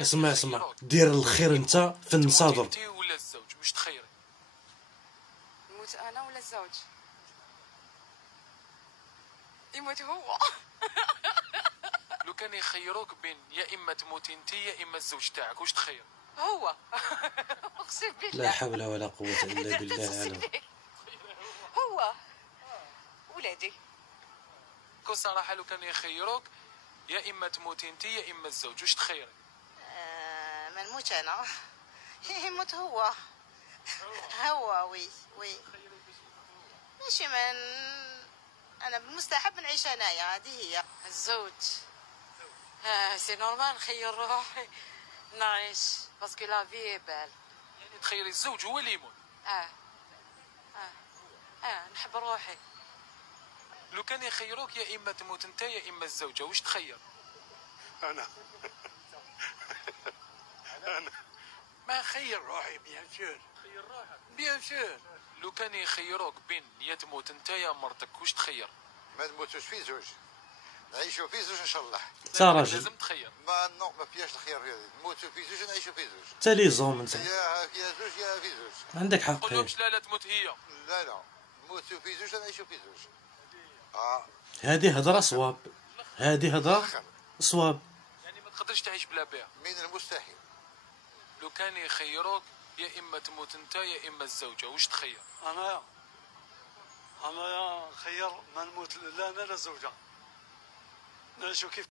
اسمع دير الخير انت في النصادر. انت ولا الزوج واش تخيري؟ نموت انا ولا الزوج؟ يموت هو. لو كان يخيروك بين يا اما تموتي انت يا اما الزوج تاعك واش تخير؟ هو. اقسم بالله لا حول ولا قوة الا بالله العلي. هو ولادي. كون صراحه لو كان يخيروك يا اما تموتي انت يا اما الزوج واش تخيري؟ ما نموت انا، يموت هو. هو وي ماشي انا بالمستحب نعيش انايا، هذه هي. الزوج سي نورمال نخير روحي نعيش باسكو لا في بال. يعني تخيري الزوج هو اللي يموت؟ نحب روحي. لو كان يخيروك يا اما تموت انت يا اما الزوجه واش تخير؟ انا ما خير روحي بيان سور. خير روحك بيان سور. لو كان يخيروك بين يا تموت انت يا مرتك واش تخير؟ ما نموتوش في زوج، نعيشوا في زوج ان شاء الله. انت راجل لازم تخير. ما فيهاش الخير في هذه، نموتوا في زوج نعيشوا في زوج. انت لي زوم انت يا زوج يا في زوج. عندك حق. قول لهمش لا تموت هي. لا نموتوا في زوج نعيشوا في زوج. هذه هضره صواب، هذه هضره صواب. يعني ما تقدرش تعيش بلا بها. من المستحيل. لو كان يخيروك يا اما تموت انت يا اما الزوجه واش تخير؟ انا خير ما نموت لا انا لا الزوجه، نعيشوا كيف